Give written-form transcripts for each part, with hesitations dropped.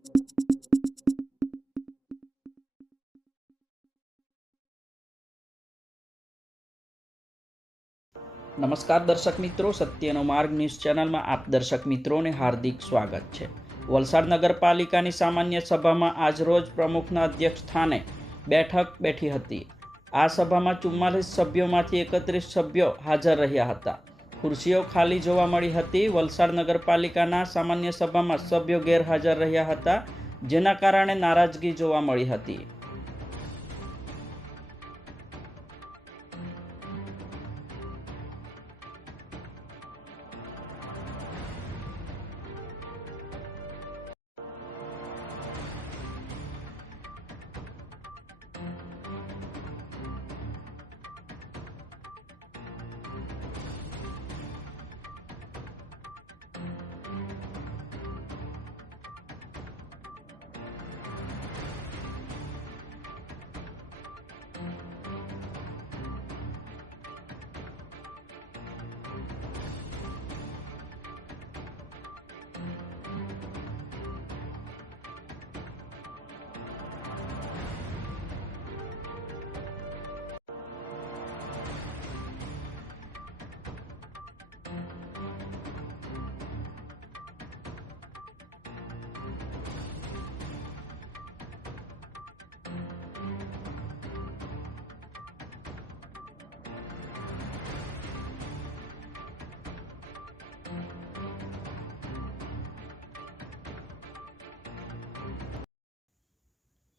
નમસ્કાર દર્શક મિત્રો, સત્યનો માર્ગ ન્યૂઝ ચેનલમાં આપ દર્શક મિત્રોને હાર્દિક સ્વાગત છે। વલસાડ નગરપાલિકાની સામાન્ય સભામાં આજરોજ પ્રમુખના અધ્યક્ષ સ્થાને બેઠક બેઠી હતી। આ સભામાં 44 સભ્યોમાંથી 31 સભ્યો હાજર રહ્યા હતા। ખુરશીઓ ખાલી જોવા મળી હતી। વલસાડ નગરપાલિકાના સામાન્ય સભામાં સભ્યો ગેરહાજર રહ્યા હતા, જેના કારણે નારાજગી જોવા મળી હતી।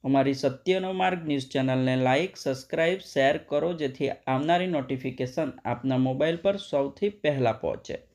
અમારી સત્યનો માર્ગ ન્યૂઝ ચેનલને લાઇક, સબસ્ક્રાઇબ, શેર કરો, જેથી આવનારી નોટિફિકેશન આપના મોબાઈલ પર સૌથી પહેલાં પહોંચે।